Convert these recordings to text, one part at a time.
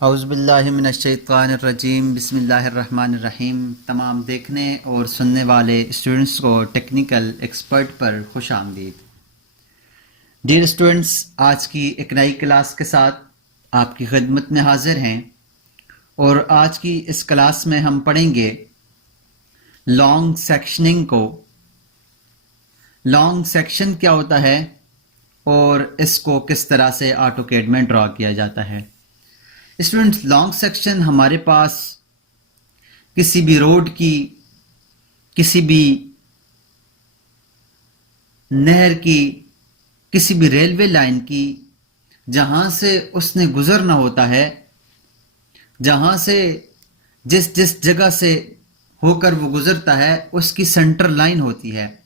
औज़ुबिल्लाहिमिनश्शैतानिर्रजीम बिस्मिल्लाहिर्रहमानिर्रहीम। तमाम देखने और सुनने वाले स्टूडेंट्स को टेक्निकल एक्सपर्ट पर खुश आमदीद। डियर स्टूडेंट्स, आज की एक नई क्लास के साथ आपकी खिदमत में हाजिर हैं और आज की इस क्लास में हम पढ़ेंगे लॉन्ग सेक्शनिंग को। लॉन्ग सेक्शन क्या होता है और इसको किस तरह से ऑटोकैड में ड्रॉ किया जाता है। स्टूडेंट्स, लॉन्ग सेक्शन हमारे पास किसी भी रोड की, किसी भी नहर की, किसी भी रेलवे लाइन की, जहां से उसने गुजरना होता है, जहां से जिस जिस जगह से होकर वो गुजरता है उसकी सेंटर लाइन होती है।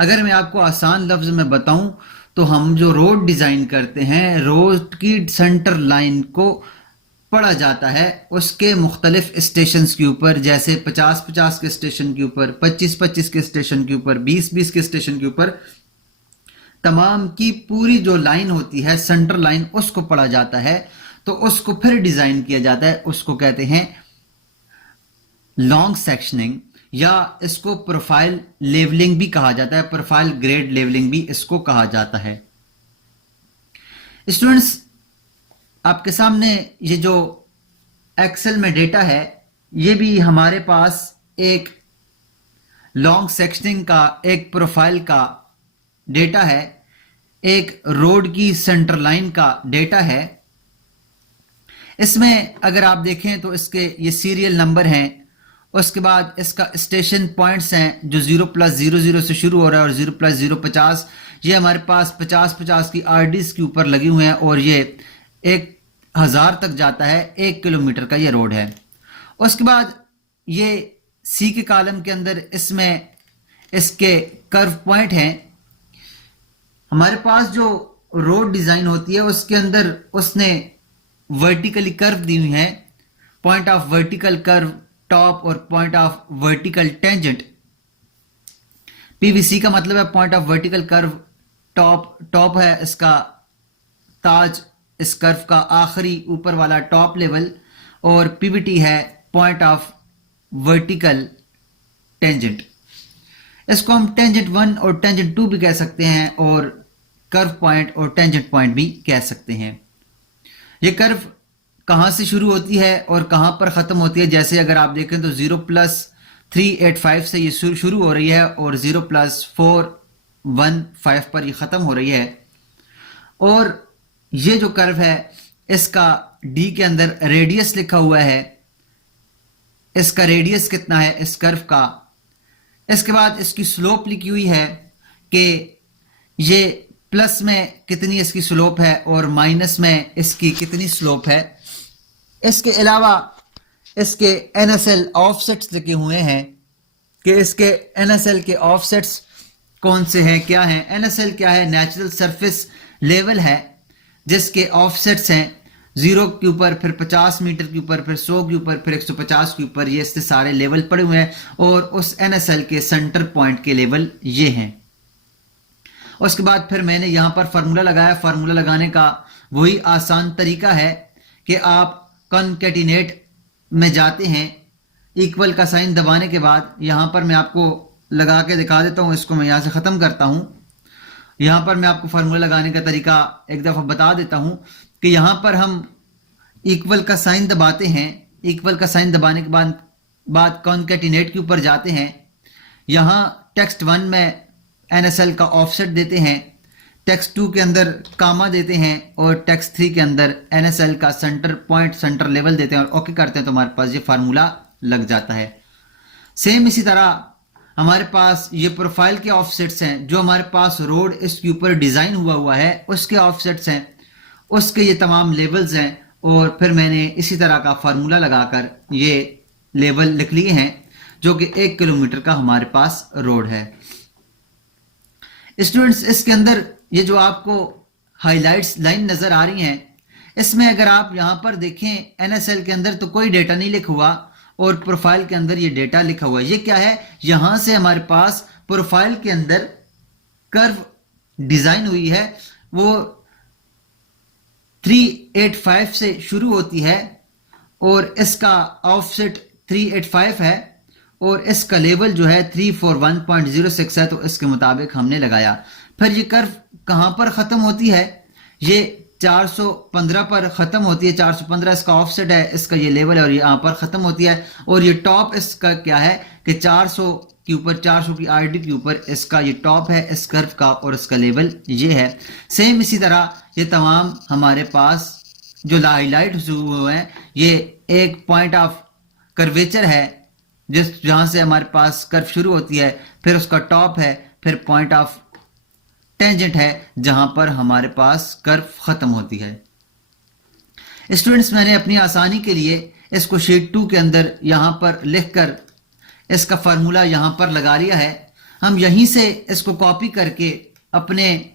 अगर मैं आपको आसान लफ्ज में बताऊं तो हम जो रोड डिजाइन करते हैं, रोड की सेंटर लाइन को पढ़ा जाता है उसके मुख्तलिफ स्टेशन के ऊपर, जैसे 50-50 के स्टेशन के ऊपर, 25-25 के स्टेशन के ऊपर, 20-20 के स्टेशन के ऊपर, तमाम की पूरी जो लाइन होती है सेंटर लाइन, उसको पढ़ा जाता है। तो उसको फिर डिजाइन किया जाता है, उसको कहते हैं लॉन्ग सेक्शनिंग, या इसको प्रोफाइल लेवलिंग भी कहा जाता है, प्रोफाइल ग्रेड लेवलिंग भी इसको कहा जाता है। स्टूडेंट्स, आपके सामने ये जो एक्सेल में डेटा है, ये भी हमारे पास एक लॉन्ग सेक्शनिंग का, एक प्रोफाइल का डेटा है, एक रोड की सेंटर लाइन का डेटा है। इसमें अगर आप देखें तो इसके ये सीरियल नंबर हैं, उसके बाद इसका स्टेशन पॉइंट्स हैं जो 0+00 से शुरू हो रहा है और 0+050, ये हमारे पास 50-50 की आरडीज के ऊपर लगे हुए हैं और ये 1000 तक जाता है। 1 किलोमीटर का ये रोड है। उसके बाद ये सी के कॉलम के अंदर इसमें इसके कर्व पॉइंट हैं। हमारे पास जो रोड डिजाइन होती है उसके अंदर उसने वर्टिकली कर्व दी हुई है, point of vertical curve top और point of vertical tangent. PVC का मतलब है point of vertical curve top, top है इसका ताज, इस कर्व का आखिरी ऊपर वाला टॉप लेवल, और पीवीटी है पॉइंट ऑफ वर्टिकल टेंजेंट। इसको हम टेंजेंट 1 और टेंजेंट 2 भी कह सकते हैं और कर्व पॉइंट और टेंजेंट पॉइंट भी कह सकते हैं। ये कर्व कहां से शुरू होती है और कहां पर खत्म होती है, जैसे अगर आप देखें तो 0+385 से ये शुरू हो रही है और 0+415 पर ये खत्म हो रही है। और ये जो कर्व है इसका डी के अंदर रेडियस लिखा हुआ है, इसका रेडियस कितना है इस कर्व का। इसके बाद इसकी स्लोप लिखी हुई है कि ये प्लस में कितनी इसकी स्लोप है और माइनस में इसकी कितनी स्लोप है। इसके अलावा इसके एनएसएल ऑफसेट्स लिखे हुए हैं कि इसके एनएसएल के ऑफसेट्स कौन से हैं, क्या हैं। एनएसएल क्या है? नेचुरल सरफेस लेवल है, जिसके ऑफसेट्स हैं 0 के ऊपर, फिर 50 मीटर के ऊपर, फिर 100 के ऊपर, फिर 150 के ऊपर। ये इससे सारे लेवल पड़े हुए हैं और उस एनएसएल के सेंटर पॉइंट के लेवल ये हैं। उसके बाद फिर मैंने यहां पर फार्मूला लगाया। फार्मूला लगाने का वही आसान तरीका है कि आप कॉन्केटिनेट में जाते हैं, इक्वल का साइन दबाने के बाद यहां पर मैं आपको लगा के दिखा देता हूं। इसको मैं यहां से खत्म करता हूं। यहां पर मैं आपको फार्मूला लगाने का तरीका एक दफा बता देता हूं कि यहां पर हम इक्वल का साइन दबाते हैं। इक्वल का साइन दबाने के बाद कॉन्केटिनेट के ऊपर जाते हैं। यहां टेक्स्ट 1 में एनएसएल का ऑफसेट देते हैं, टेक्स्ट 2 के अंदर कामा देते हैं और टेक्स्ट 3 के अंदर एनएसएल का सेंटर पॉइंट, सेंटर लेवल देते हैं और ओके करते हैं तो हमारे पास ये फार्मूला लग जाता है। सेम इसी तरह हमारे पास ये प्रोफाइल के ऑफसेट्स हैं, जो हमारे पास रोड इसके ऊपर डिजाइन हुआ है उसके ऑफसेट्स हैं, उसके ये तमाम लेवल्स हैं। और फिर मैंने इसी तरह का फार्मूला लगाकर ये लेवल लिख लिए हैं, जो कि 1 किलोमीटर का हमारे पास रोड है। स्टूडेंट्स, इसके अंदर ये जो आपको हाइलाइट्स लाइन नजर आ रही हैं, इसमें अगर आप यहां पर देखें एनएसएल के अंदर तो कोई डेटा नहीं लिखा हुआ और प्रोफाइल के अंदर ये डेटा लिखा हुआ है। ये क्या है? यहां से हमारे पास प्रोफाइल के अंदर कर्व डिजाइन हुई है, वो 385 से शुरू होती है और इसका ऑफसेट 385 है और इसका लेवल जो है 341.06 है, तो इसके मुताबिक हमने लगाया। फिर ये कर्व कहाँ पर ख़त्म होती है, ये 415 पर ख़त्म होती है। 415 इसका ऑफसेट है, इसका ये लेवल है और यहाँ पर ख़त्म होती है। और ये टॉप इसका क्या है कि 400 के ऊपर, 400 की आरडी के ऊपर इसका ये टॉप है इस कर्व का और इसका लेवल ये है। सेम इसी तरह ये तमाम हमारे पास जो हाईलाइट हुए हैं, ये एक पॉइंट ऑफ कर्वेचर है जहां से हमारे पास कर्व शुरू होती है, फिर उसका टॉप है, फिर पॉइंट ऑफ टेंजेंट है जहां पर हमारे पास कर्व खत्म होती है। स्टूडेंट्स, मैंने अपनी आसानी के लिए इसको शीट 2 के अंदर यहां पर लिखकर इसका फार्मूला यहां पर लगा लिया है। हम यहीं से इसको कॉपी करके अपने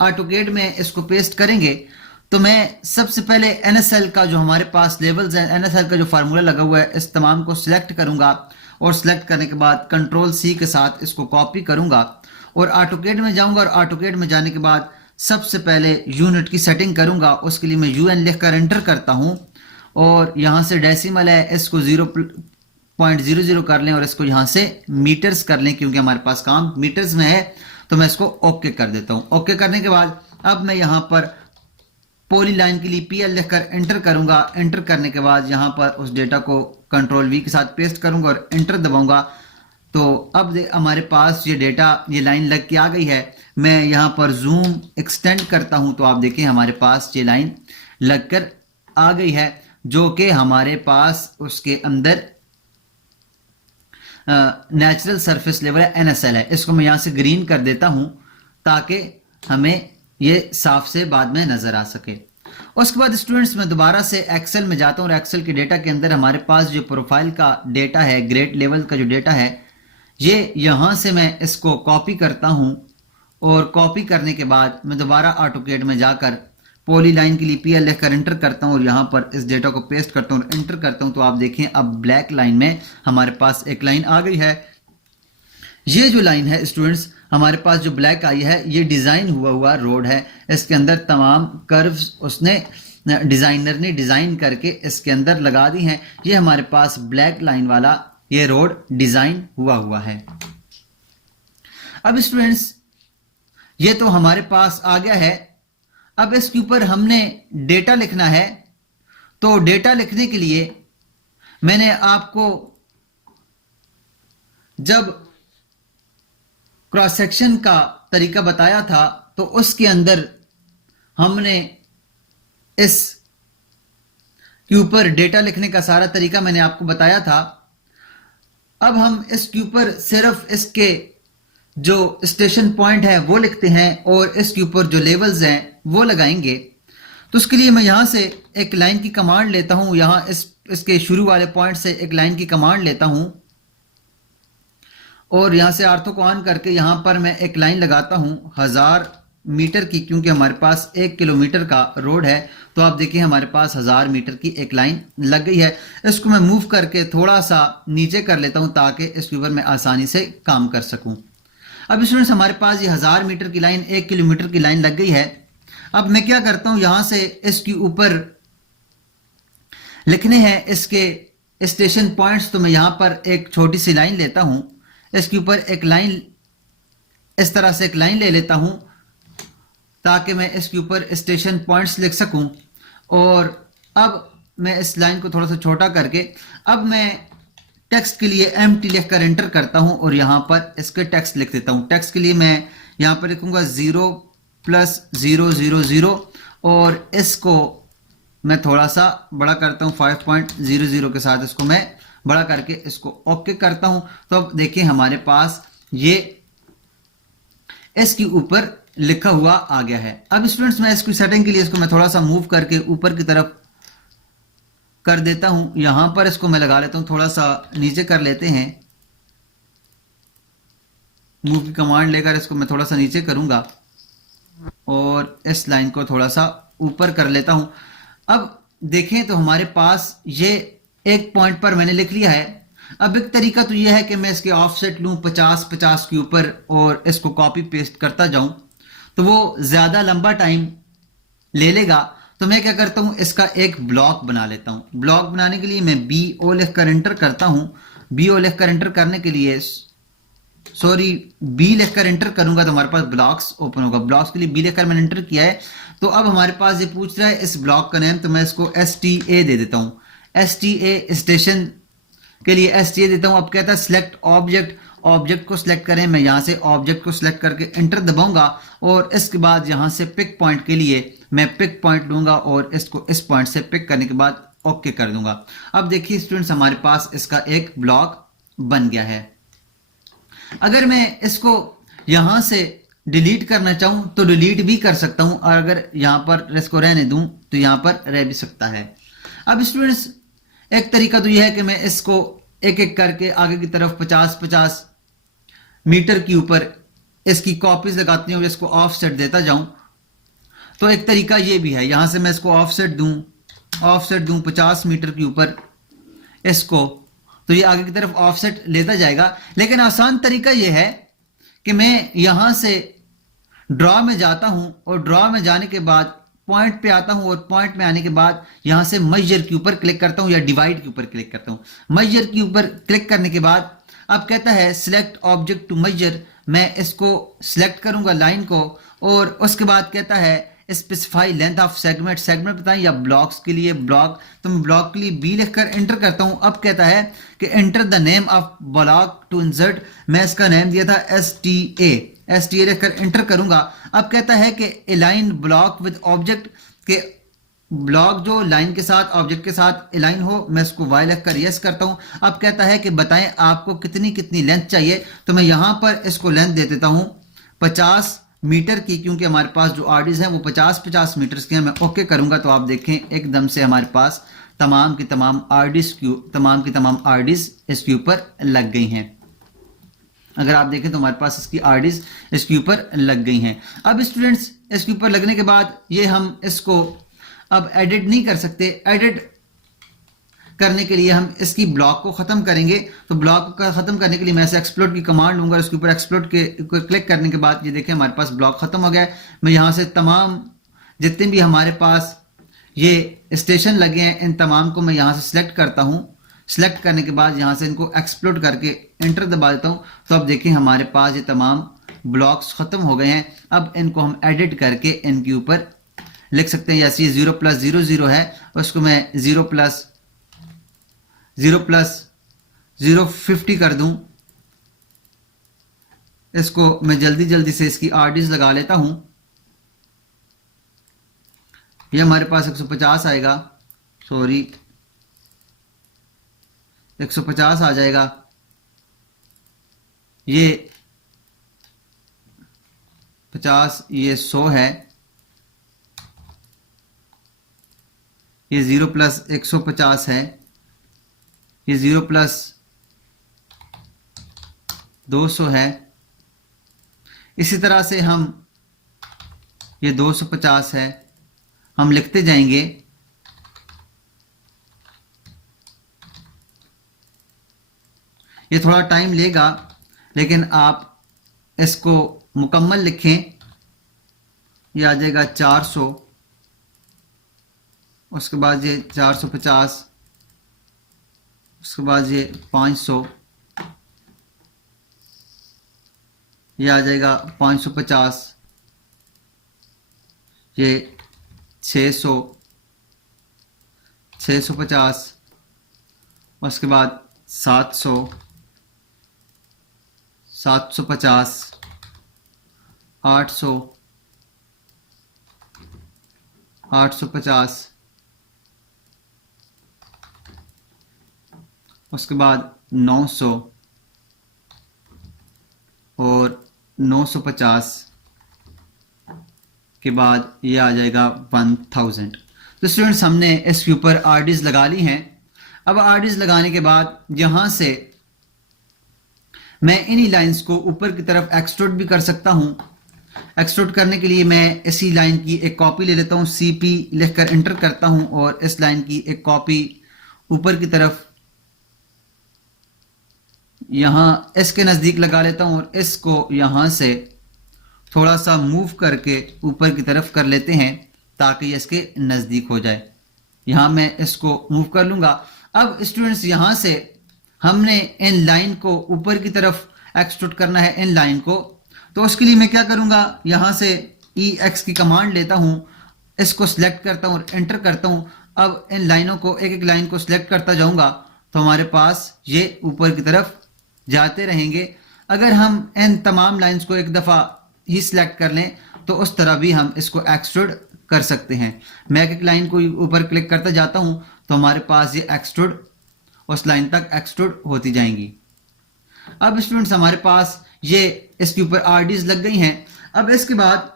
ऑटोकैड में इसको पेस्ट करेंगे। तो मैं सबसे पहले NSL का जो हमारे पास लेवल्स है, NSL का जो फार्मूला लगा हुआ है, इस तमाम को सिलेक्ट करूंगा और सिलेक्ट करने के बाद कंट्रोल C के साथ इसको कॉपी करूंगा और ऑटोकैड में जाऊंगा और ऑटोकैड में जाने के बाद सबसे पहले यूनिट की सेटिंग करूंगा। उसके लिए मैं UN लिखकर एंटर करता हूं और यहां से डेसिमल है, इसको 0.00 कर लें और इसको यहां से मीटर्स कर लें, क्योंकि हमारे पास काम मीटर्स में है। तो मैं इसको ओके कर देता हूं। ओके करने के बाद अब मैं यहां पर पॉली लाइन के लिए PL लिखकर एंटर करूंगा। एंटर करने के बाद यहां पर उस डेटा को कंट्रोल V के साथ पेस्ट करूंगा और एंटर दबाऊंगा। तो अब हमारे पास ये डेटा, ये लाइन लग के आ गई है। मैं यहां पर जूम एक्सटेंड करता हूं तो आप देखें हमारे पास ये लाइन लगकर आ गई है, जो कि हमारे पास उसके अंदर नेचुरल सरफेस लेवल है, NSL है। इसको मैं यहां से ग्रीन कर देता हूं ताकि हमें ये साफ से बाद में नजर आ सके। उसके बाद स्टूडेंट्स, मैं दोबारा से एक्सेल में जाता हूं और एक्सेल के डेटा के अंदर हमारे पास जो प्रोफाइल का डेटा है, ग्रेड लेवल का जो डेटा है, ये यहां से मैं इसको कॉपी करता हूं और कॉपी करने के बाद मैं दोबारा ऑटोकैड में जाकर पॉली लाइन के लिए PL लिखकर एंटर करता हूं और यहां पर इस डेटा को पेस्ट करता हूं और एंटर करता हूं। तो आप देखें अब ब्लैक लाइन में हमारे पास एक लाइन आ गई है। ये जो लाइन है स्टूडेंट्स, हमारे पास जो ब्लैक आई है, ये डिजाइन हुआ रोड है। इसके अंदर तमाम कर्व्स उसने डिजाइनर ने डिजाइन करके इसके अंदर लगा दी हैं। ये हमारे पास ब्लैक लाइन वाला ये रोड डिजाइन हुआ है। अब स्टूडेंट्स, ये तो हमारे पास आ गया है। अब इसके ऊपर हमने डेटा लिखना है। तो डेटा लिखने के लिए मैंने आपको जब क्रॉस सेक्शन का तरीका बताया था तो उसके अंदर हमने इस के ऊपर डेटा लिखने का सारा तरीका मैंने आपको बताया था। अब हम इसके ऊपर सिर्फ इसके जो स्टेशन पॉइंट है वो लिखते हैं और इसके ऊपर जो लेवल्स हैं वो लगाएंगे। तो उसके लिए मैं यहां से एक लाइन की कमांड लेता हूं। यहां इसके शुरू वाले पॉइंट से एक लाइन की कमांड लेता हूं और यहां से आर्थो को ऑन करके यहां पर मैं एक लाइन लगाता हूं 1000 मीटर की, क्योंकि हमारे पास 1 किलोमीटर का रोड है। तो आप देखिए हमारे पास 1000 मीटर की एक लाइन लग गई है। इसको मैं मूव करके थोड़ा सा नीचे कर लेता हूं ताकि इसके ऊपर मैं आसानी से काम कर सकूं। अब स्टूडेंट्स, हमारे पास ये 1000 मीटर की लाइन, 1 किलोमीटर की लाइन लग गई है। अब मैं क्या करता हूं, यहां से इसके ऊपर लिखने हैं इसके स्टेशन पॉइंट्स। तो मैं यहां पर एक छोटी सी लाइन लेता हूं, इसके ऊपर एक लाइन, इस तरह से एक लाइन ले लेता हूं ताकि मैं इसके ऊपर स्टेशन पॉइंट्स लिख सकूं। और अब मैं इस लाइन को थोड़ा सा छोटा करके अब मैं टेक्स्ट के लिए एम्प्टी लिखकर एंटर करता हूं और यहां पर इसके टेक्स्ट लिख देता हूं। टेक्स्ट के लिए मैं यहां पर लिखूंगा 0+000 और इसको मैं थोड़ा सा बड़ा करता हूं 5.00 के साथ। इसको मैं बड़ा करके इसको ओके करता हूं। तो अब देखिए हमारे पास ये इसके ऊपर लिखा हुआ आ गया है। अब स्टूडेंट्स, मैं इसकी सेटिंग के लिए इसको मैं थोड़ा सा मूव करके ऊपर की तरफ कर देता हूं। यहां पर इसको मैं लगा लेता हूं, थोड़ा सा नीचे कर लेते हैं। मूव की कमांड लेकर इसको मैं थोड़ा सा नीचे करूंगा और इस लाइन को थोड़ा सा ऊपर कर लेता हूं। अब देखें तो हमारे पास ये एक पॉइंट पर मैंने लिख लिया है। अब एक तरीका तो यह है कि मैं इसके ऑफसेट लूं 50-50 के ऊपर और इसको कॉपी पेस्ट करता जाऊं, तो वो ज्यादा लंबा टाइम ले लेगा। तो मैं क्या करता हूं, इसका एक ब्लॉक बना लेता हूं। ब्लॉक बनाने के लिए मैं BO लिखकर एंटर करता हूं। BO लिखकर एंटर करने के लिए सॉरी B लिखकर एंटर करूंगा तो हमारे पास ब्लॉक्स ओपन होगा। ब्लॉक्स के लिए B लिखकर मैंने एंटर किया है। तो अब हमारे पास ये पूछ रहा है इस ब्लॉक का नेम, तो मैं इसको STA दे देता हूं। STA स्टेशन के लिए STA देता हूं। अब कहता है सिलेक्ट ऑब्जेक्ट, ऑब्जेक्ट को सिलेक्ट करें। मैं यहां से ऑब्जेक्ट को सिलेक्ट करके एंटर दबाऊंगा और इसके बाद यहां से पिक पॉइंट के लिए मैं पिक पॉइंट लूंगा और इसको इस पॉइंट से पिक करने के बाद ओके कर दूंगा। अब देखिए स्टूडेंट्स, हमारे पास इसका एक ब्लॉक बन गया है। अगर मैं इसको यहां से डिलीट करना चाहूं तो डिलीट भी कर सकता हूं, और अगर यहां पर इसको रहने दूं तो यहां पर रह भी सकता है। अब स्टूडेंट्स, एक तरीका तो यह है कि मैं इसको एक एक करके आगे की तरफ 50-50 मीटर के ऊपर इसकी कॉपीज लगाती हूँ, इसको ऑफसेट देता जाऊं। तो एक तरीका ये भी है, यहां से मैं इसको ऑफसेट दूं 50 मीटर के ऊपर इसको, तो ये आगे की तरफ ऑफसेट लेता जाएगा। लेकिन आसान तरीका ये है कि मैं यहां से ड्रॉ में जाता हूं और ड्रॉ में जाने के बाद पॉइंट पे आता हूं और पॉइंट में आने के बाद यहां से मेजर के ऊपर क्लिक करता हूं या डिवाइड के ऊपर क्लिक करता हूं। मेजर के ऊपर क्लिक करने के बाद अब कहता है सिलेक्ट ऑब्जेक्ट टू मेजर। मैं इसको सिलेक्ट करूंगा लाइन को, और उसके बाद कहता है specify length of segment, segment बताएं या ब्लॉक्स के लिए ब्लॉक। तो मैं ब्लॉक के लिए B लिखकर एंटर करता हूं। अब कहता है कि enter the name of block to insert. मैं इसका नेम दिया था STA लिखकर एंटर करूंगा। अब कहता है कि अलाइन ब्लॉक विद ऑब्जेक्ट, के ब्लॉक जो लाइन के साथ ऑब्जेक्ट के साथ अलाइन हो। मैं इसको Y लिखकर यस करता हूं। अब कहता है कि बताएं आपको कितनी कितनी लेंथ चाहिए, तो मैं यहां पर इसको लेंथ दे देता हूं 50 मीटर की, क्योंकि हमारे पास जो आरडीज हैं वो 50-50 मीटर के हैं। मैं ओके करूंगा तो आप देखें एकदम से हमारे पास तमाम की तमाम आरडीज इसके ऊपर लग गई हैं। अगर आप देखें तो हमारे पास इसकी आरडीज इसके ऊपर लग गई हैं। अब स्टूडेंट्स, इसके ऊपर लगने के बाद ये हम इसको अब एडिट नहीं कर सकते। एडिट करने के लिए हम इसकी ब्लॉक को खत्म करेंगे। तो ब्लॉक का खत्म करने के लिए मैं ऐसे एक्सप्लोड की कमांड लूंगा, उसके ऊपर एक्सप्लोड के क्लिक करने के बाद ये देखें हमारे पास ब्लॉक खत्म हो गया है। मैं यहाँ से तमाम जितने भी हमारे पास ये स्टेशन लगे हैं इन तमाम को मैं यहाँ से सिलेक्ट करता हूँ। सिलेक्ट करने के बाद यहाँ से इनको एक्सप्लोड करके एंटर दबा देता हूँ। तो अब देखिए हमारे पास ये तमाम ब्लॉक्स खत्म हो गए हैं। अब इनको हम एडिट करके इनके ऊपर लिख सकते हैं। जैसे ये 0+00 है, उसको मैं 0+050 कर दूं। इसको मैं जल्दी जल्दी से इसकी आरडीज लगा लेता हूं। ये हमारे पास 150 आएगा, सॉरी 150 आ जाएगा। ये 50, ये 100 है। ये 0+150 है। ये 0+200 है। इसी तरह से हम ये 250 है, हम लिखते जाएंगे। ये थोड़ा टाइम लेगा, लेकिन आप इसको मुकम्मल लिखें। ये आ जाएगा 400, उसके बाद ये 450, उसके बाद ये 500, ये आ जाएगा 550, ये 600, 650, उसके बाद 700, 750, 800, 850, उसके बाद 900 और 950 के बाद ये आ जाएगा 1000। तो स्टूडेंट्स, हमने इसके ऊपर आरडीज लगा ली हैं। अब आरडीज लगाने के बाद यहां से मैं इन्हीं लाइंस को ऊपर की तरफ एक्सट्रूड भी कर सकता हूं। एक्सट्रूड करने के लिए मैं इसी लाइन की एक कॉपी ले लेता हूं, CP लिखकर एंटर करता हूं और इस लाइन की एक कॉपी ऊपर की तरफ यहां इसके नजदीक लगा लेता हूं और इसको यहां से थोड़ा सा मूव करके ऊपर की तरफ कर लेते हैं। ताकि ये इसके नज़दीक हो जाए। यहाँ मैं इसको मूव कर लूँगा। अब स्टूडेंट्स यहाँ से हमने इन लाइन को ऊपर की तरफ एक्सट्रूड करना है, इन लाइन को। तो उसके लिए मैं क्या करूँगा, यहाँ से EX की कमांड लेता हूँ, इसको सिलेक्ट करता हूँ और एंटर करता हूँ। अब इन लाइनों को, एक एक लाइन को सिलेक्ट करता जाऊँगा तो हमारे पास ये ऊपर की तरफ जाते रहेंगे। अगर हम इन तमाम लाइंस को एक दफ़ा ही सिलेक्ट कर लें तो उस तरह भी हम इसको एक्सट्रूड कर सकते हैं। मैं एक एक लाइन को ऊपर क्लिक करता जाता हूं तो हमारे पास ये एक्सट्रूड उस लाइन तक एक्सट्रूड होती जाएंगी। अब स्टूडेंट्स हमारे पास ये इसके ऊपर RDs लग गई हैं। अब इसके बाद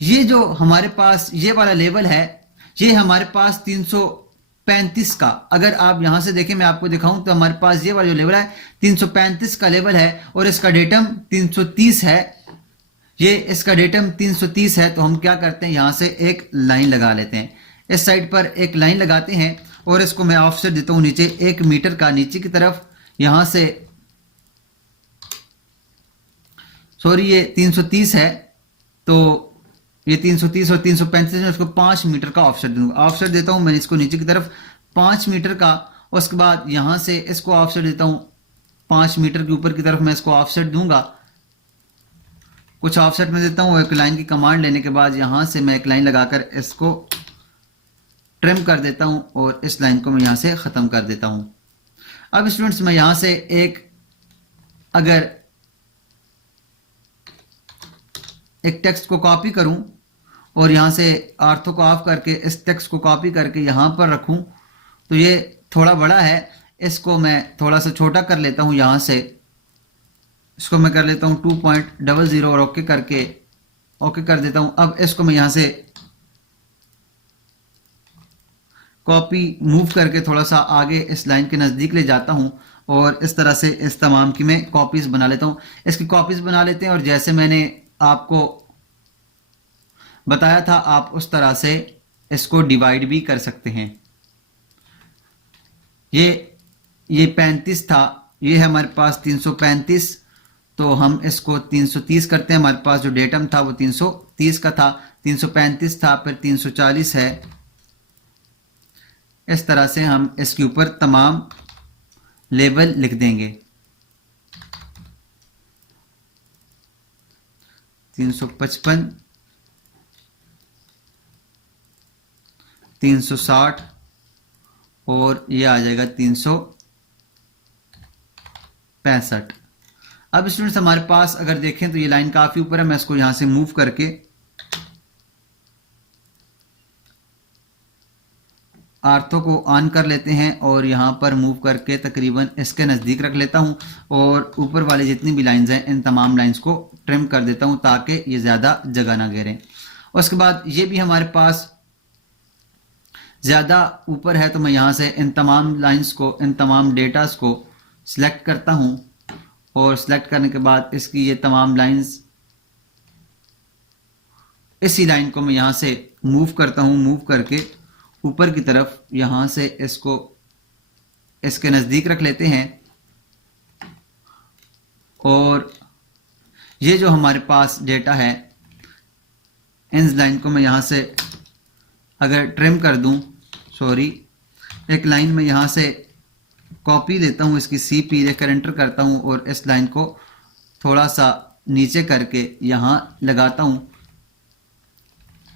ये जो हमारे पास ये वाला लेवल है, ये हमारे पास 335 का, अगर आप यहां से देखें, मैं आपको दिखाऊं तो हमारे पास ये वाला जो लेवल है 335 का लेवल है और इसका डेटम 330 है। ये इसका डेटम 330 है। तो हम क्या करते हैं, यहां से एक लाइन लगा लेते हैं, इस साइड पर एक लाइन लगाते हैं और इसको मैं ऑफसेट देता हूं नीचे 1 मीटर का, नीचे की तरफ। यहां से सॉरी ये 330 है, तो ये 330 और 335 में इसको 5 मीटर का ऑफसेट दूंगा। ऑफसेट देता हूं मैं इसको नीचे की तरफ 5 मीटर का। उसके बाद यहां से इसको ऑफसेट देता हूं 5 मीटर के ऊपर की तरफ मैं इसको ऑफसेट दूंगा। कुछ ऑफसेट में देता हूं, एक लाइन की कमांड लेने के बाद यहां से मैं एक लाइन लगाकर इसको ट्रिम कर देता हूं और इस लाइन को मैं यहां से खत्म कर देता हूं। अब स्टूडेंट्स मैं यहां से अगर एक टेक्स्ट को कॉपी करूं और यहां से आर्थो को ऑफ करके इस टेक्स्ट को कॉपी करके यहां पर रखूं तो ये थोड़ा बड़ा है, इसको मैं थोड़ा सा छोटा कर लेता हूं। यहां से इसको मैं कर लेता हूं 2.00 और ओके करके ओके कर देता हूं। अब इसको मैं यहां से कॉपी मूव करके थोड़ा सा आगे इस लाइन के नज़दीक ले जाता हूं और इस तरह से इस तमाम की मैं कॉपीज बना लेता हूं। इसकी कॉपीज बना लेते हैं और जैसे मैंने आपको बताया था आप उस तरह से इसको डिवाइड भी कर सकते हैं। ये 35 था, ये है हमारे पास 335, तो हम इसको 330 करते हैं। हमारे पास जो डेटम था वो 330 का था, 335 था, फिर 340 है। इस तरह से हम इसके ऊपर तमाम लेवल लिख देंगे। 355, 360 और ये आ जाएगा 365। अब स्टूडेंट्स हमारे पास अगर देखें तो ये लाइन काफी ऊपर है, मैं इसको यहां से मूव करके आर्थो को ऑन कर लेते हैं और यहां पर मूव करके तकरीबन इसके नज़दीक रख लेता हूं और ऊपर वाले जितनी भी लाइंस हैं इन तमाम लाइंस को ट्रिम कर देता हूं ताकि ये ज़्यादा जगह ना घेरें। उसके बाद ये भी हमारे पास ज़्यादा ऊपर है तो मैं यहां से इन तमाम लाइंस को, इन तमाम डेटास को सिलेक्ट करता हूं और सिलेक्ट करने के बाद इसकी ये तमाम लाइंस, इसी लाइन को मैं यहां से मूव करता हूं, मूव करके ऊपर की तरफ यहां से इसको इसके नज़दीक रख लेते हैं और ये जो हमारे पास डेटा है इन लाइन को मैं यहां से अगर ट्रिम कर दूं, सॉरी एक लाइन में यहां से कॉपी लेता हूं, इसकी CP लेकर एंटर करता हूं और इस लाइन को थोड़ा सा नीचे करके यहां लगाता हूं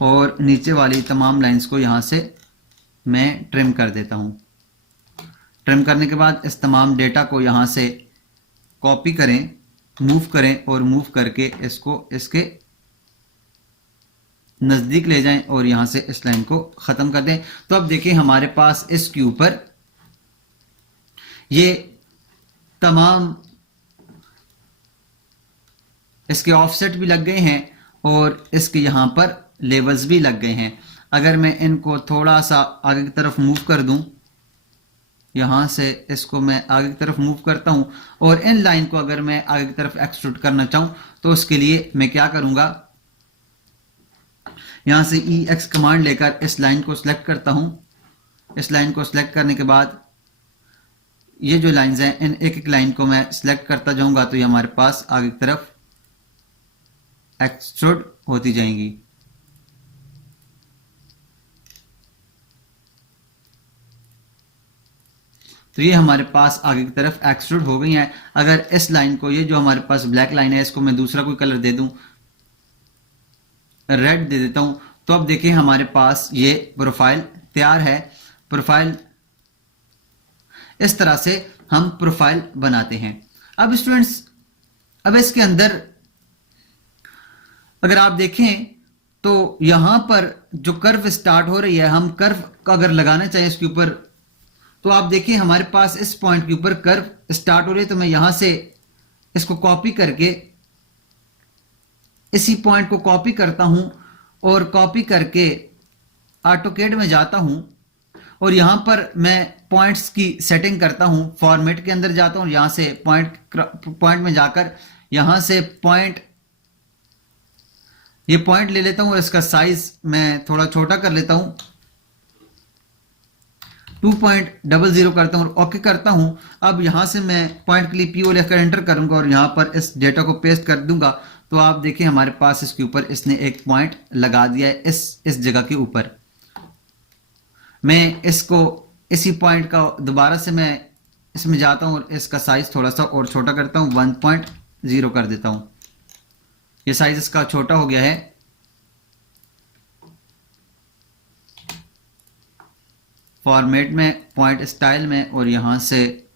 और नीचे वाली तमाम लाइंस को यहां से मैं ट्रिम कर देता हूं। ट्रिम करने के बाद इस तमाम डेटा को यहां से कॉपी करें, मूव करें और मूव करके इसको इसके नज़दीक ले जाएं और यहां से इस लाइन को ख़त्म कर दें। तो अब देखें हमारे पास इसके ऊपर ये तमाम इसके ऑफसेट भी लग गए हैं और इसके यहां पर लेवल्स भी लग गए हैं। अगर मैं इनको थोड़ा सा आगे की तरफ मूव कर दूं, यहां से इसको मैं आगे की तरफ मूव करता हूं और इन लाइन को अगर मैं आगे की तरफ एक्सट्रूड करना चाहूं तो उसके लिए मैं क्या करूंगा, यहां से EX कमांड लेकर इस लाइन को सिलेक्ट करता हूं। इस लाइन को सिलेक्ट करने के बाद ये जो लाइंस हैं इन एक एक लाइन को मैं सिलेक्ट करता जाऊंगा तो ये हमारे पास आगे की तरफ एक्सट्रूड होती जाएंगी। तो ये हमारे पास आगे की तरफ एक्सट्रूड हो गई हैं। अगर इस लाइन को, ये जो हमारे पास ब्लैक लाइन है, इसको मैं दूसरा कोई कलर दे दूं, रेड दे देता हूं, तो अब देखिए हमारे पास ये प्रोफाइल तैयार है। प्रोफाइल इस तरह से हम प्रोफाइल बनाते हैं। अब स्टूडेंट्स, अब इसके अंदर अगर आप देखें तो यहां पर जो कर्व स्टार्ट हो रही है, हम कर्व का अगर लगाना चाहें इसके ऊपर, तो आप देखिए हमारे पास इस पॉइंट के ऊपर कर्व स्टार्ट हो रही है। तो मैं यहां से इसको कॉपी करके इसी पॉइंट को कॉपी करता हूं और कॉपी करके ऑटोकैड में जाता हूं और यहां पर मैं पॉइंट्स की सेटिंग करता हूं। फॉर्मेट के अंदर जाता हूं, यहां से पॉइंट में जाकर यहां से ये पॉइंट ले लेता हूं और इसका साइज मैं थोड़ा छोटा कर लेता हूं, 2.00 करता हूं और ओके करता हूं। अब यहां से मैं पॉइंट के लिए पीओ लिखकर एंटर करूंगा और यहां पर इस डेटा को पेस्ट कर दूंगा। तो आप देखिए हमारे पास इसके ऊपर इसने एक पॉइंट लगा दिया है इस जगह के ऊपर। मैं इसको इसी पॉइंट का दोबारा से मैं इसमें जाता हूं और इसका साइज थोड़ा सा और छोटा करता हूं, 1.0 कर देता हूं। ये साइज इसका छोटा हो गया है। फॉर्मेट में, पॉइंट स्टाइल में, और यहां से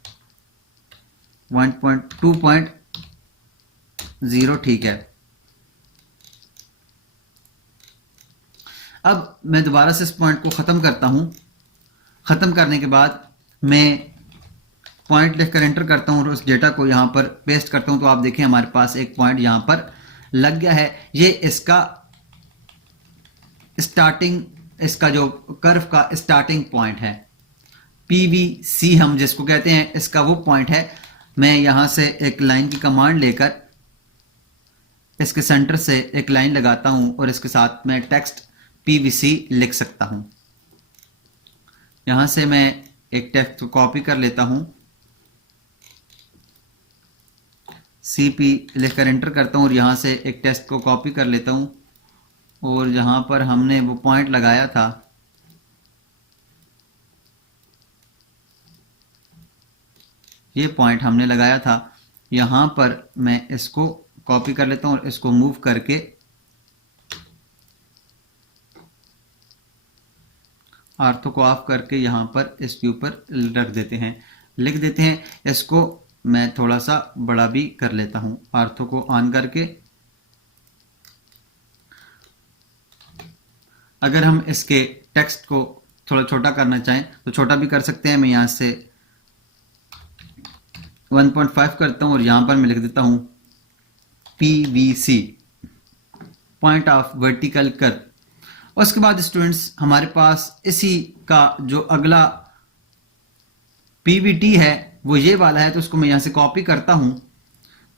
2.0 ठीक है। अब मैं दोबारा से इस पॉइंट को ख़त्म करता हूं। ख़त्म करने के बाद मैं पॉइंट लिखकर एंटर करता हूं और उस डेटा को यहां पर पेस्ट करता हूं। तो आप देखें हमारे पास एक पॉइंट यहां पर लग गया है। ये इसका स्टार्टिंग, इसका जो कर्व का स्टार्टिंग पॉइंट है, PVC हम जिसको कहते हैं, इसका वो पॉइंट है। मैं यहां से एक लाइन की कमांड लेकर इसके सेंटर से एक लाइन लगाता हूं और इसके साथ मैं टेक्स्ट PVC लिख सकता हूं। यहां से मैं एक टेक्स्ट को कॉपी कर लेता हूं, CP लिखकर एंटर करता हूं और यहां से एक टेक्स्ट को कॉपी कर लेता हूं और जहां पर हमने वो पॉइंट लगाया था, ये पॉइंट हमने लगाया था, यहां पर मैं इसको कॉपी कर लेता हूं और इसको मूव करके आर्थो को ऑफ करके यहां पर इसके ऊपर रख देते हैं, लिख देते हैं। इसको मैं थोड़ा सा बड़ा भी कर लेता हूं, आर्थो को ऑन करके। अगर हम इसके टेक्स्ट को थोड़ा छोटा करना चाहें तो छोटा भी कर सकते हैं। मैं यहां से 1.5 करता हूं और यहां पर मैं लिख देता हूं PVC, point of vertical curve. उसके बाद स्टूडेंट्स हमारे पास इसी का जो अगला PVT है वो ये वाला है, तो उसको मैं यहां से कॉपी करता हूं।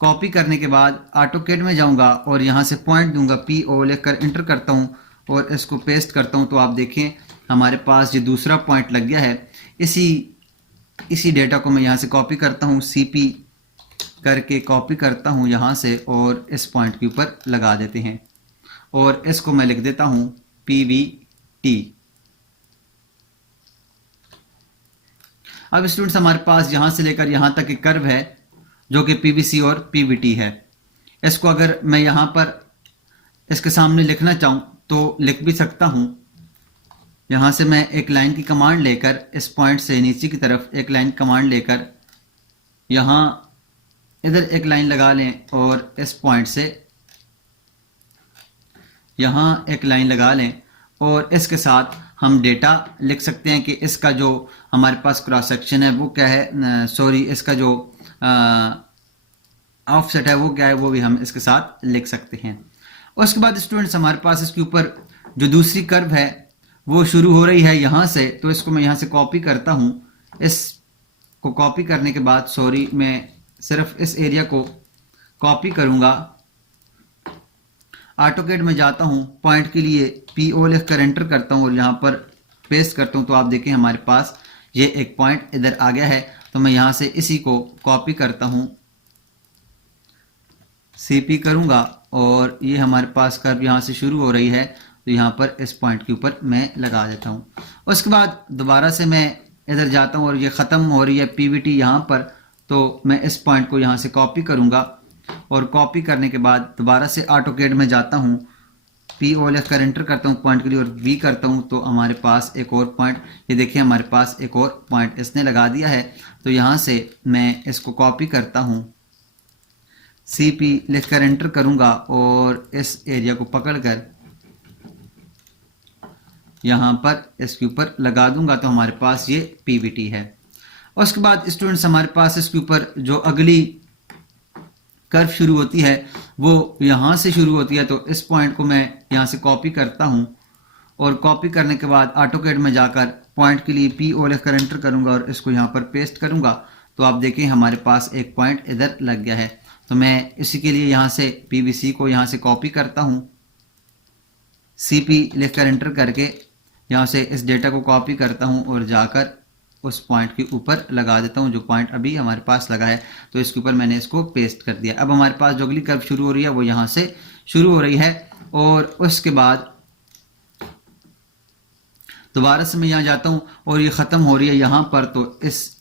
कॉपी करने के बाद ऑटोकैड में जाऊंगा और यहां से पॉइंट दूंगा, PO लिखकर एंटर करता हूं और इसको पेस्ट करता हूं। तो आप देखें हमारे पास ये दूसरा पॉइंट लग गया है। इसी डेटा को मैं यहां से कॉपी करता हूं, CP करके कॉपी करता हूं यहां से और इस पॉइंट के ऊपर लगा देते हैं और इसको मैं लिख देता हूं PVT। अब स्टूडेंट्स हमारे पास यहां से लेकर यहां तक एक कर्व है जो कि PVC और PVT है। इसको अगर मैं यहां पर इसके सामने लिखना चाहूं तो लिख भी सकता हूं। यहां से मैं एक लाइन की कमांड लेकर इस पॉइंट से नीचे की तरफ एक लाइन कमांड लेकर यहां इधर एक लाइन लगा लें और इस पॉइंट से यहां एक लाइन लगा लें और इसके साथ हम डेटा लिख सकते हैं कि इसका जो हमारे पास क्रॉस सेक्शन है वो क्या है, सॉरी इसका जो ऑफसेट है वो क्या है, वो भी हम इसके साथ लिख सकते हैं। उसके बाद स्टूडेंट्स हमारे पास इसके ऊपर जो दूसरी कर्व है वो शुरू हो रही है यहां से, तो इसको मैं यहां से कॉपी करता हूं। इसको कॉपी करने के बाद, सॉरी मैं सिर्फ इस एरिया को कॉपी करूंगा, ऑटोकैड में जाता हूं, पॉइंट के लिए PO लिखकर एंटर करता हूं और यहां पर पेस्ट करता हूं। तो आप देखें हमारे पास ये एक पॉइंट इधर आ गया है। तो मैं यहां से इसी को कॉपी करता हूं, CP करूंगा और ये हमारे पास कर्व यहां से शुरू हो रही है, तो यहां पर इस पॉइंट के ऊपर मैं लगा देता हूं। उसके बाद दोबारा से मैं इधर जाता हूँ और ये ख़त्म हो रही है पीवीटी यहाँ पर, तो मैं इस पॉइंट को यहाँ से कॉपी करूँगा और कॉपी करने के बाद दोबारा से ऑटोकैड में जाता हूँ, पी ओ लिख कर एंटर करता हूँ पॉइंट के लिए और वी करता हूँ, तो हमारे पास एक और पॉइंट, ये देखिए हमारे पास एक और पॉइंट इसने लगा दिया है। तो यहाँ से मैं इसको कॉपी करता हूँ, सी पी लिख कर एंटर करूँगा और इस एरिया को पकड़कर यहाँ पर इसके ऊपर लगा दूंगा, तो हमारे पास ये पीवीटी है। और उसके बाद स्टूडेंट्स हमारे पास इसके ऊपर जो अगली कर्व शुरू होती है वो यहाँ से शुरू होती है। तो इस पॉइंट को मैं यहाँ से कॉपी करता हूँ और कॉपी करने के बाद ऑटोकैड में जाकर पॉइंट के लिए पी ओ लिख कर एंटर करूँगा और इसको यहाँ पर पेस्ट करूँगा। तो आप देखें हमारे पास एक पॉइंट इधर लग गया है। तो मैं इसी के लिए यहाँ से पीवीसी को यहाँ से कॉपी करता हूँ, सी पी लिख कर एंटर करके यहाँ से इस डेटा को कॉपी करता हूँ और जाकर उस पॉइंट के ऊपर लगा देता हूँ जो पॉइंट अभी हमारे पास लगा है। तो इसके ऊपर मैंने इसको पेस्ट कर दिया। अब हमारे पास जो अगली कर्व शुरू हो रही है वो यहाँ से शुरू हो रही है और उसके बाद दोबारा से मैं यहाँ जाता हूँ और ये ख़त्म हो रही है यहाँ पर। तो इस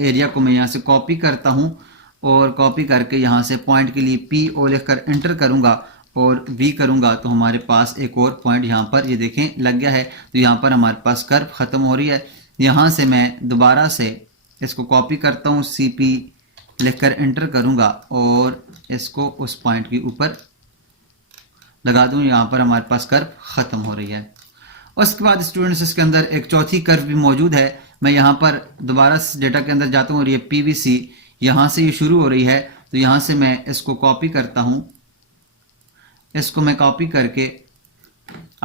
एरिया को मैं यहाँ से कॉपी करता हूँ और कॉपी करके यहाँ से पॉइंट के लिए पी ओ लिख कर एंटर करूँगा और वी करूँगा, तो हमारे पास एक और पॉइंट यहाँ पर ये देखें लग गया है। तो यहाँ पर हमारे पास कर्व ख़त्म हो रही है। यहाँ से मैं दोबारा से इसको कॉपी करता हूँ, सी पी लिख कर एंटर करूँगा और इसको उस पॉइंट के ऊपर लगा दूँ। यहाँ पर हमारे पास कर्व ख़त्म हो रही है। उसके बाद स्टूडेंट्स इसके अंदर एक चौथी कर्व भी मौजूद है। मैं यहाँ पर दोबारा डेटा के अंदर जाता हूँ और ये पीवीसी यहाँ से ये शुरू हो रही है। तो यहाँ से मैं इसको कॉपी करता हूँ, इसको मैं कॉपी करके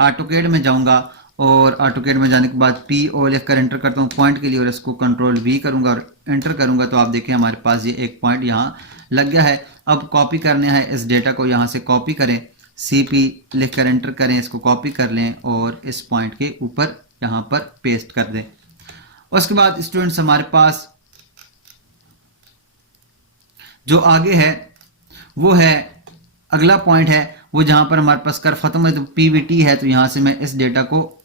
ऑटोकैड में जाऊँगा और ऑटोकैड में जाने के बाद पी ओ लिख कर एंटर करता हूँ पॉइंट के लिए और इसको कंट्रोल वी करूँगा और एंटर करूँगा। तो आप देखें हमारे पास ये एक पॉइंट यहाँ लग गया है। अब कॉपी करने है इस डेटा को, यहाँ से कॉपी करें, सी पी लिख कर एंटर करें, इसको कॉपी कर लें और इस पॉइंट के ऊपर यहाँ पर पेस्ट कर दें। उसके बाद स्टूडेंट्स हमारे पास जो आगे है वो है अगला पॉइंट है वो जहाँ पर हमारे पास कर्व खत्म है। तो पीवीटी है। तो यहाँ से मैं इस डेटा को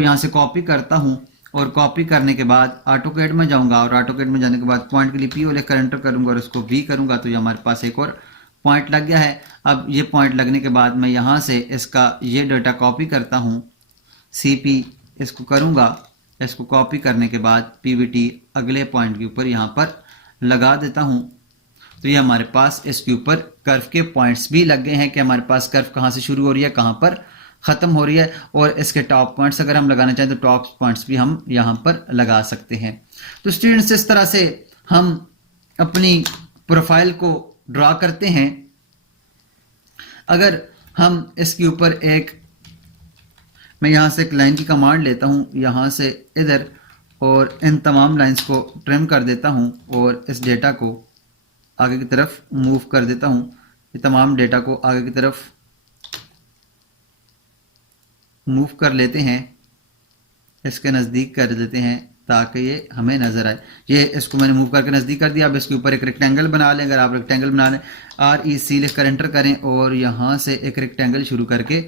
यहाँ से कॉपी करता हूँ और कॉपी करने के बाद ऑटोकैड में जाऊँगा और ऑटोकैड में जाने के बाद पॉइंट के लिए पी ओ लिख कर एंटर करूँगा और इसको वी करूँगा। तो ये हमारे पास एक और पॉइंट लग गया है। अब ये पॉइंट लगने के बाद मैं यहाँ से इसका ये डेटा कॉपी करता हूँ, सी पी इसको करूँगा, इसको कॉपी करने के बाद पीवीटी अगले पॉइंट के ऊपर यहाँ पर लगा देता हूँ। तो ये हमारे पास इसके ऊपर कर्व के पॉइंट्स भी लग गए हैं कि हमारे पास कर्व कहाँ से शुरू हो रही है, कहाँ पर ख़त्म हो रही है। और इसके टॉप पॉइंट्स अगर हम लगाना चाहें तो टॉप पॉइंट्स भी हम यहाँ पर लगा सकते हैं। तो स्टूडेंट्स इस तरह से हम अपनी प्रोफाइल को ड्रा करते हैं। अगर हम इसके ऊपर मैं यहाँ से एक लाइन की कमांड लेता हूँ यहाँ से इधर और इन तमाम लाइंस को ट्रिम कर देता हूँ और इस डेटा को आगे की तरफ मूव कर देता हूँ। ये तमाम डेटा को आगे की तरफ मूव कर लेते हैं, इसके नज़दीक कर देते हैं ताकि ये हमें नज़र आए। ये इसको मैंने मूव करके नज़दीक कर दिया। अब इसके ऊपर एक रेक्टेंगल बना लें। अगर आप रेक्टेंगल बना लें REC लिख कर एंटर करें और यहाँ से एक रेक्टेंगल शुरू करके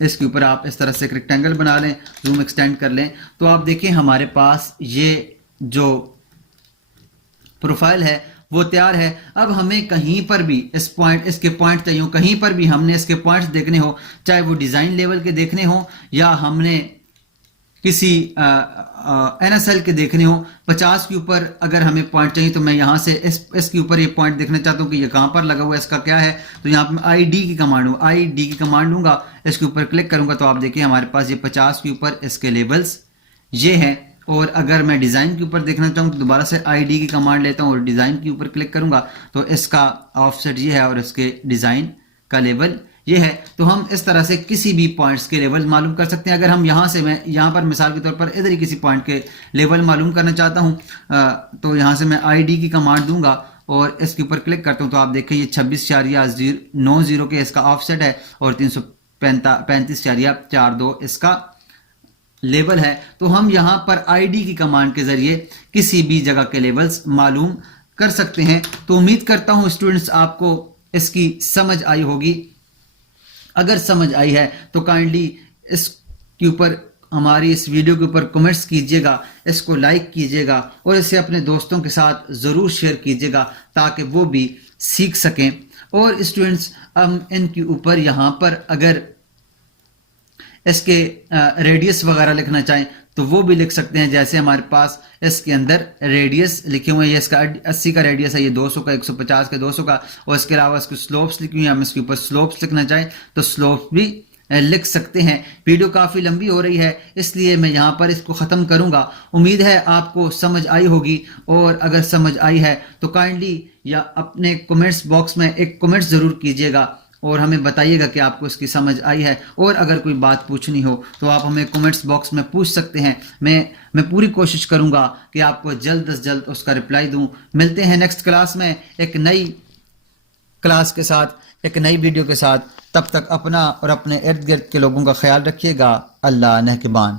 इसके ऊपर आप इस तरह से एक रेक्टेंगल बना लें, जूम एक्सटेंड कर लें। तो आप देखें हमारे पास ये जो प्रोफाइल है वो तैयार है। अब हमें कहीं पर भी इसके पॉइंट चाहिए, कहीं पर भी हमने इसके पॉइंट्स देखने हो, चाहे वो डिज़ाइन लेवल के देखने हो या हमने किसी NSL के देखने हो। 50 के ऊपर अगर हमें पॉइंट चाहिए तो मैं यहाँ से इसके ऊपर ये पॉइंट देखना चाहता हूँ कि ये कहाँ पर लगा हुआ है, इसका क्या है। तो यहाँ पर ID की कमांड लूँगा, इसके ऊपर क्लिक करूँगा। तो आप देखिए हमारे पास ये 50 के ऊपर इसके लेबल्स ये हैं। और अगर मैं डिज़ाइन के ऊपर देखना चाहूँ तो दोबारा से ID की कमांड लेता हूँ और डिज़ाइन के ऊपर क्लिक करूँगा तो इसका ऑफसेट ये है और इसके डिज़ाइन का लेवल ये है। तो हम इस तरह से किसी भी पॉइंट्स के लेवल मालूम कर सकते हैं। अगर हम मैं यहाँ पर मिसाल के तौर पर इधर ही किसी पॉइंट के लेवल मालूम करना चाहता हूँ तो यहाँ से मैं ID की कमांड दूंगा और इसके ऊपर क्लिक करता हूँ। तो आप देखें ये 26.90 के इसका ऑफसेट है और 335.42 इसका लेवल है। तो हम यहाँ पर ID की कमांड के ज़रिए किसी भी जगह के लेवल्स मालूम कर सकते हैं। तो उम्मीद करता हूँ स्टूडेंट्स आपको इसकी समझ आई होगी। अगर समझ आई है तो काइंडली इसके ऊपर, हमारी इस वीडियो के ऊपर कमेंट्स कीजिएगा, इसको लाइक कीजिएगा और इसे अपने दोस्तों के साथ ज़रूर शेयर कीजिएगा ताकि वो भी सीख सकें। और स्टूडेंट्स, हम इनके ऊपर यहाँ पर अगर इसके रेडियस वगैरह लिखना चाहें तो वो भी लिख सकते हैं। जैसे हमारे पास इसके अंदर रेडियस लिखे हुए हैं, ये इसका 80 का रेडियस है, ये 200 का, 150 का, 200 का, और इसके अलावा इसको स्लोप्स लिखी हुई है। हम इसके ऊपर स्लोप्स लिखना चाहें तो स्लोप्स भी लिख सकते हैं। वीडियो काफ़ी लंबी हो रही है इसलिए मैं यहाँ पर इसको ख़त्म करूँगा। उम्मीद है आपको समझ आई होगी, और अगर समझ आई है तो काइंडली या अपने कमेंट्स बॉक्स में एक कमेंट्स ज़रूर कीजिएगा और हमें बताइएगा कि आपको इसकी समझ आई है। और अगर कोई बात पूछनी हो तो आप हमें कमेंट्स बॉक्स में पूछ सकते हैं। मैं पूरी कोशिश करूँगा कि आपको जल्द से जल्द उसका रिप्लाई दूँ। मिलते हैं नेक्स्ट क्लास में एक नई क्लास के साथ, एक नई वीडियो के साथ। तब तक अपना और अपने इर्द गिर्द के लोगों का ख्याल रखिएगा। अल्लाह नेहकबान।